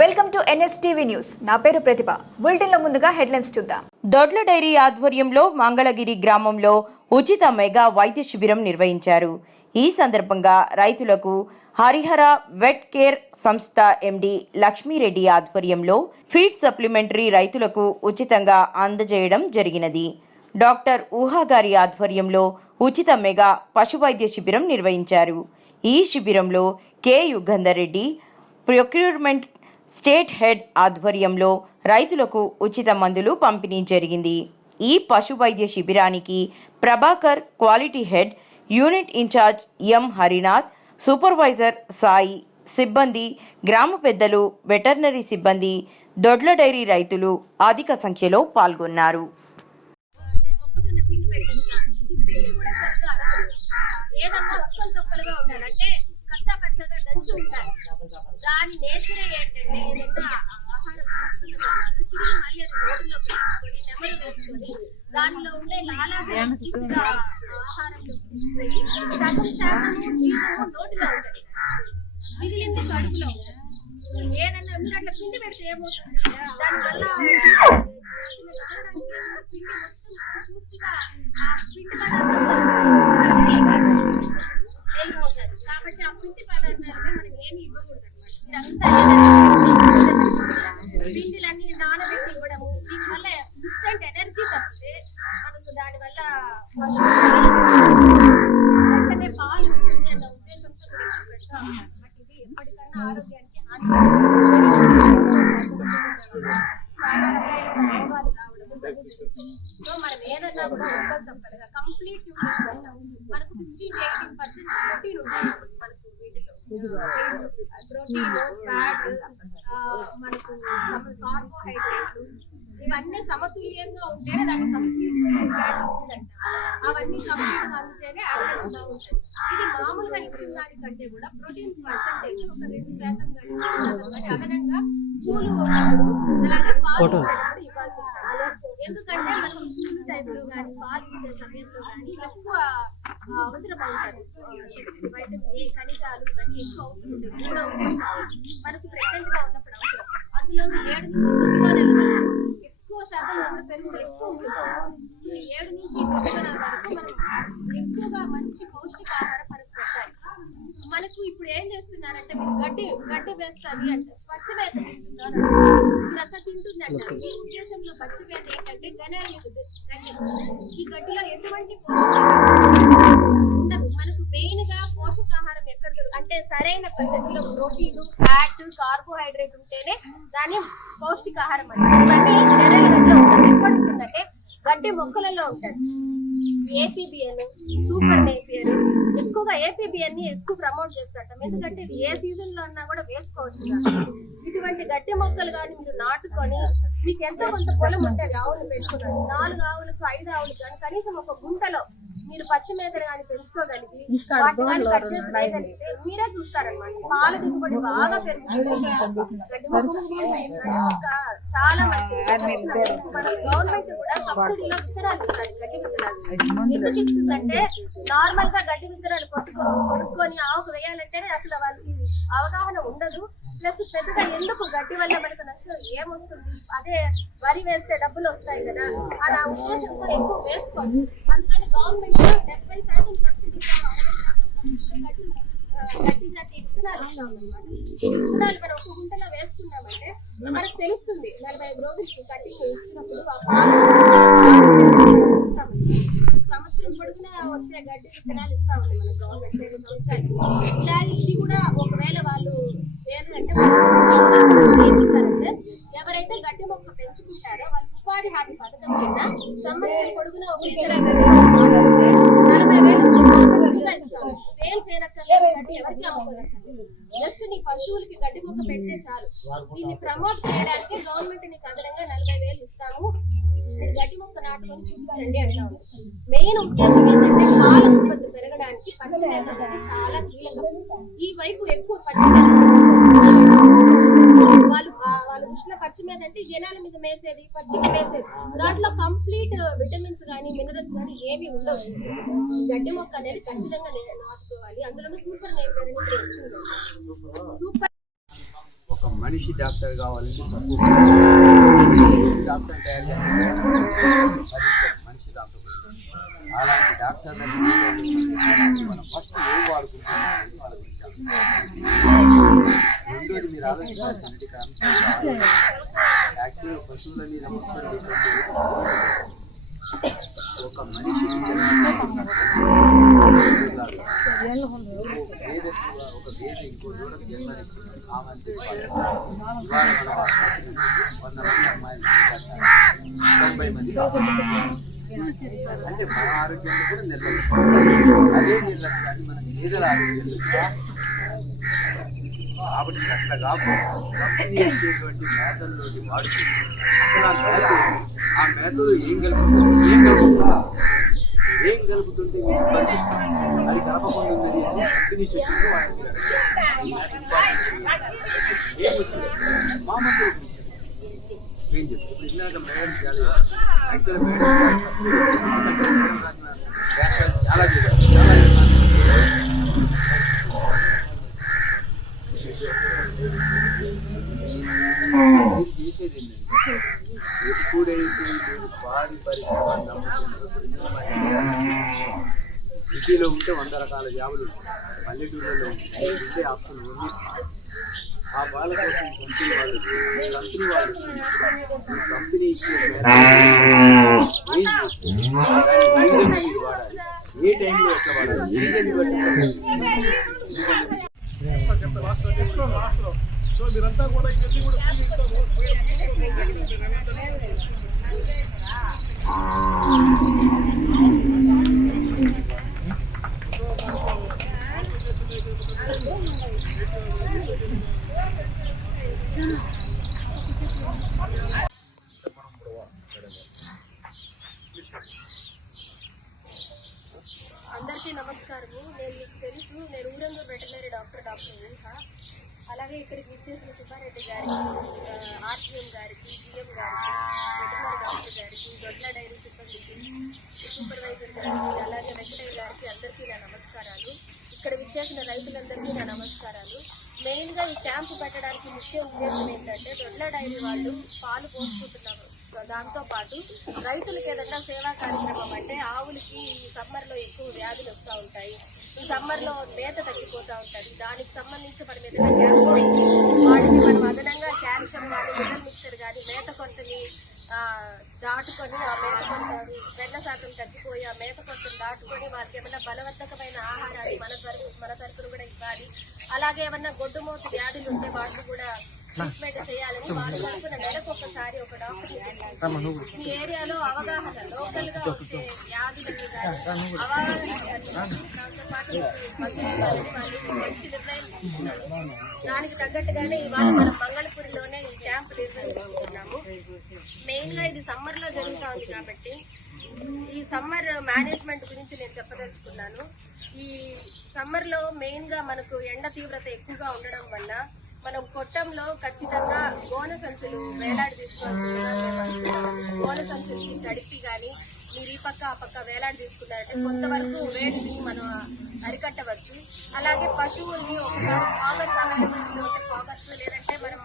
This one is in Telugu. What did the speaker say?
Welcome to NSTV news. నా పేరు ప్రతిభ. బులెటిన్లో ముందుగా హెడ్లైన్స్ చూద్దాం. దొడ్ల డైరీ ఆధ్వర్యంలో మంగళగిరి గ్రామంలో ఉచిత మెగా వైద్య శిబిరం నిర్వహించారు. ఈ సందర్భంగా రైతులకు హరిహర వెట్ కేర్ సంస్థ ఎండి లక్ష్మీరెడ్డి ఆధ్వర్యంలో ఫీడ్ సప్లిమెంటరీ రైతులకు ఉచితంగా అందజేయడం జరిగినది. డాక్టర్ ఊహా గారి ఆధ్వర్యంలో ఉచిత మెగా పశువైద్య శిబిరం నిర్వహించారు. ఈ శిబిరంలో K Yugandhar Reddy procurement state head ఆధ్వర్యంలో రైతులకు ఉచిత మందులు పంపిణీ జరిగింది. ఈ పశు వైద్య శిబిరానికి Prabhakar quality head, unit incharge M Harinath, supervisor Sai, సిబ్బంది, గ్రామ పెద్దలు, వెటర్నరీ సిబ్బంది, దొడ్ల డైరీ రైతులు అధిక సంఖ్యలో పాల్గొన్నారు. దాని నేచర్ ఏంటంటే ఏదైనా ఆహారం మళ్ళీ అది రోడ్లో పెట్టుకొని నెమరు వేసుకొని దానిలో ఉండే లాలాజలం ఆహారంలో సగం శాతం జీవము నోటిలో ఉంటుంది, మిగిలింది కడుపులో ఉంటుంది. సో ఏదన్నా మీరు అట్లా పిండి పెడితే ఏమవుతుంది, దానివల్ల పిండి మొత్తం పూర్తిగా ఆ పిండి వెళ్ళిపోతుంది. కాబట్టి ఆ పిండి పదార్థాలు మనం ఏమి ఇవ్వకూడదు. ఇదంతా పిండిలన్నీ నానబెట్టి ఇవ్వడము, దీనివల్ల ఇన్స్టెంట్ ఎనర్జీ తప్పితే మనకు దానివల్ల వెంటనే పాలు ఇస్తుంది అన్న ఉద్దేశంతో పెడతాం. బట్ ఇది ఎప్పటికన్నా ఆరోగ్యానికి చాలా రకాల రోగాలు రావడం. సో మనం ఏదన్నా కూడా మొక్కలు తప్పదుగా కంప్లీట్ న్యూట్రిషన్ మనకు 16-18% ప్రోటీన్ ఉంటుంది. మనకు వీటిలో ప్రోటీన్, ఫ్యాట్, మనకు కార్బోహైడ్రేట్లు ఇవన్నీ సమతుల్యంగా ఉంటేనే దాన్ని కంప్లీట్ ఉందంట. అవన్నీ కంప్లీట్ అందితేనే ఆరోగ్యంగా ఉంటుంది. ఇది మామూలుగా ఇచ్చిన దానికంటే కూడా ప్రోటీన్ పర్సంటేజ్ ఒక 2% కానీ అదనంగా చూలు ఉన్నప్పుడు అలాగే పాలు ఇచ్చేటప్పుడు ఇవ్వాల్సి ఉంటుంది. ఎందుకంటే మనం చూలు టైంలో కానీ పాలు ఇచ్చే సమయంలో కానీ ఎక్కువ అవసరం అవుతుంది. శక్తి, వైటమిన్ ఏ, ఖనిజాలు ఇవన్నీ ఎక్కువ అవసరం ఉంటుంది. కూడా మనకు ప్రెగ్నెంట్ గా ఉన్నప్పుడు అవసరం. అందులో 7 నుంచి 9 నెలల ఎక్కువ శాతం పెరుగుదల ఎక్కువ ఉంటుంది. 7 నుంచి 9 నెలల వరకు మనం ఎక్కువగా మంచి పౌష్టికాహారం మనకు పెట్టాలి. మనకు ఇప్పుడు ఏం చేస్తున్నారంటే మీరు గడ్డి వేస్తుంది అంటే పచ్చిమేత మీరంతా తింటుందంట. ఈ ఉద్దేశంలో పచ్చిమేత ఏంటంటే గడ్డి. ఈ గడ్డిలో ఎటువంటి ఉండదు. మనకు మెయిన్ గా పోషకాహారం ఎక్కడ దొరుకుతుంది అంటే సరైన పద్ధతిలో ప్రోటీన్, ఫ్యాట్, కార్బోహైడ్రేట్ ఉంటేనే దాని పౌష్టికాహారం అంటే ఇవన్నీ గడ్డలో ఎక్కడ ఉంటుందంటే గడ్డి మొక్కలలో ఉంటుంది. ఏపీబిఎన్, సూపర్ నేపియర్, ఎక్కువగా ఏపీబిఎన్ ని ఎక్కువ ప్రమోట్ చేస్తుంటాం. ఎందుకంటే ఇది ఏ సీజన్ లో అన్నా కూడా వేసుకోవచ్చు. ఇటువంటి గడ్డి మొక్కలు కానీ మీరు నాటుకొని మీకు ఎంతో కొంత పొలం ఉంటుంది, ఆవులు పెట్టుకున్నాడు 4 ఆవులకు 5 ఆవులకు కానీ కనీసం ఒక గుంటలో మీరు పచ్చి మేతలు కానీ పెంచుకోగలిగి వాటి కానీ కట్ చేసి వేయగలిగితే మీరే చూస్తారనమాట పాల దిగుబడి బాగా పెరుగుతుంది. గడ్డి మొక్క చాలా మంచిది. మన గవర్నమెంట్ కూడా సబ్సిడీలో విత్తనాలు ఇస్తారు. గడ్డి విత్తనాలు ఎందుకు ఇస్తుందంటే నార్మల్ గా గడ్డి విత్తనాలు కొనుక్కొని ఆవుకు వేయాలంటేనే అసలు వాళ్ళకి అవగాహన ఉండదు. ప్లస్ పెద్దగా ఎందుకు గడ్డి వల్ల మనకు నష్టం ఏమొస్తుంది, అదే వరి వేస్తే డబ్బులు వస్తాయి కదా అలా ఉద్దేశంతో ఎక్కువ వేసుకోండి. అందుకని గవర్నమెంట్ 70% సబ్సిడీ, 60% గడ్డి జాతి విత్తనాలు ఇస్తాం అన్నమాట. విత్తనాలు మనం ఒక గుంటలో వేసుకున్నామంటే మనకు తెలుస్తుంది 45 రోజులకి కటింగ్ వేస్తున్నప్పుడు సంవత్సరం పొడుగునా వచ్చే గడ్డి విత్తనాలు ఇస్తామండి మన గవర్నమెంట్. ఇలాగే ఇది కూడా ఒకవేళ వాళ్ళు చేయాలంటే ఎవరైతే గడ్డి మొక్క పెంచుకుంటారో వాళ్ళకి ఉపాధి హామీ పథకం కింద సంవత్సరం పొడుగునా ఒక ఎకరా 40,000 ఇస్తాం. ఏం చేయనక్కర్లేదు, గడ్డి ఎవరికి అమ్ముకోనక్కర్లేదు. జస్ట్ నీ పశువులకి గడ్డి మొక్క పెడితే చాలు. దీన్ని ప్రమోట్ చేయడానికి గవర్నమెంట్ నీకు అదనంగా 40,000 ఇస్తాము, గడ్డి మొక్క నాటుకొని చూపించండి అంటాము. మెయిన్ ఉద్దేశం ఏంటంటే పాల ఉత్పత్తి పెరగడానికి పచ్చిమేత అనేది చాలా కీలకం. ఈ వైపు ఎక్కువ పచ్చిమేత వాళ్ళ దృష్టిలో పచ్చిమేత అంటే జనాల మీద మేసేది, పచ్చిక మేసేది. దాంట్లో కంప్లీట్ విటమిన్స్ కానీ మినరల్స్ కానీ ఏమి ఉండవు. గడ్డి మొక్క అనేది ఖచ్చితంగా నాటుకోవాలి. అందులోనూ సూపర్ నేపియర్ అనేది వచ్చింది. సూపర్ ఒక ఒక మనిషి డాక్టర్ కావాలంటే తక్కువ డాక్టర్ తయారు చేయాలి, మనిషి డాక్టర్. అలాంటి డాక్టర్లను మనం ఫస్ట్ ఏం వాడుకుంటున్నామని వాళ్ళకి రెండోది మీరు ఆలోచించాల్సింది యాక్చువల్గా పశువుల మీద మొత్తం ఒక మనిషి ఒక వేద ఇంకో దూడకు జన్మనిస్తుంది. ఆమె అంతే ఇవాళ మన 100 మంది అమ్మాయిలు 90 మంది అంటే మన ఆరోగ్యంలో కూడా నిర్లక్ష్యం. అదే నిర్లక్ష్యాన్ని మన పేదల ఆరోగ్యంలో కాబట్టి అట్లా కాకుండా ఇచ్చేటువంటి మేతల్లోకి వాడుతుంది. ఆ మేతలు ఏం కలుపుతుంటే మీకు కనిపిస్తుంది. అది కలపకుండా ఉన్నది అగ్ని శక్తులు మా మంది ఏం చెప్తారు ఇప్పుడు ఇలాగ మేడం చాలా యాక్చువల్ మేడం చాలా చేసేది ఎప్పుడైతే మీరు పాడి పరిశ్రమ సిటీలో ఉంటే 100 రకాల జాబులు ఉంటాయి, పల్లెటూళ్ళలో ఉండే ఆప్షన్ ఉంది. ఆ పాల కోసం కంపెనీ వాళ్ళు కంపెనీ ఇచ్చే మీరు వాడాలి, ఏ టైంలో ఎట్లా వాడాలి, సో మీరంతా కూడా ఇవన్నీ కూడా అందరికీ నమస్కారము. నేను మీకు తెలుసు, నేను ఊరంగూరు వెటనరీ డాక్టర్ ఊహ. అలాగే ఇక్కడికి విచ్చేసిన సుబ్బారెడ్డి గారికి, ఆర్టీఎం గారికి, జిఎం గారికి, వెటనరీ డాక్టర్ గారికి, దొడ్ల డైరీ సిబ్బందికి, సూపర్వైజర్ గారికి, అలాగే వెంకటయ్య గారికి అందరికీ నా నమస్కారాలు. ఇక్కడ విచ్చేసిన రైతులందరికీ నా నమస్కారాలు. మెయిన్గా ఈ క్యాంపు పెట్టడానికి ముఖ్య ఉద్దేశం ఏంటంటే దొడ్ల డైరీ వాళ్ళు పాలు పోసుకుంటున్నారు, దాంతోపాటు రైతులకి ఏదన్నా సేవా కార్యక్రమం అంటే ఆవులకి ఈ సమ్మర్లో ఎక్కువ వ్యాధులు వస్తూ ఉంటాయి, ఈ సమ్మర్లో మేత తగ్గిపోతూ ఉంటుంది. దానికి సంబంధించి మనం ఏదైనా క్యాంపు పెట్టి వాటికి మనం అదనంగా కాల్షియం కానీ మినరల్ మిక్చర్ కానీ మేత కొంతని దాటుకొని ఆ మేత కొంత వెన్న శాతం తగ్గిపోయి ఆ మేత కొంత దాటుకొని వారికి ఏమైనా బలవర్ధకమైన ఆహారాన్ని మన తరపున కూడా ఇవ్వాలి. అలాగే ఏమన్నా గొడ్డుమూతి వ్యాధులు ఉంటే వాటిని కూడా ట్రీట్మెంట్ చేయాలని వాళ్ళ తరపున నెలకు ఒకసారి ఒక డాక్టర్ని మీ ఏరియాలో అవగాహన లోకల్ గా వచ్చే వ్యాధులని కానీ అవగాహన దాంతో పాటు పంపించాలని వాళ్ళు మంచి నిర్ణయం తీసుకున్నారు. దానికి తగ్గట్టుగానే ఇవాళ మనం మంగళపూరిలోనే ఈ క్యాంప్ నిర్వహించుకుంటున్నాము. మెయిన్ గా ఇది సమ్మర్ లో జరుగుతూ ఉంది కాబట్టి ఈ సమ్మర్ మేనేజ్మెంట్ గురించి నేను చెప్పదలుచుకున్నాను. ఈ సమ్మర్ లో మెయిన్ గా మనకు ఎండ తీవ్రత ఎక్కువగా ఉండడం వల్ల మనం కొట్టంలో ఖచ్చితంగా గోన సంచులు వేలాడి తీసుకోవాల్సిందిగా గోన సంచులకి గడిపి కానీ మీరు ఈ పక్క ఆ పక్క వేలాడి తీసుకున్నారంటే కొంతవరకు వేడిని మనం అరికట్టవచ్చు. అలాగే పశువుల్ని ఒకసారి ఫాగర్స్ అవైలబిలిటీలో ఉంటే ఫాగర్స్ లేదంటే మనం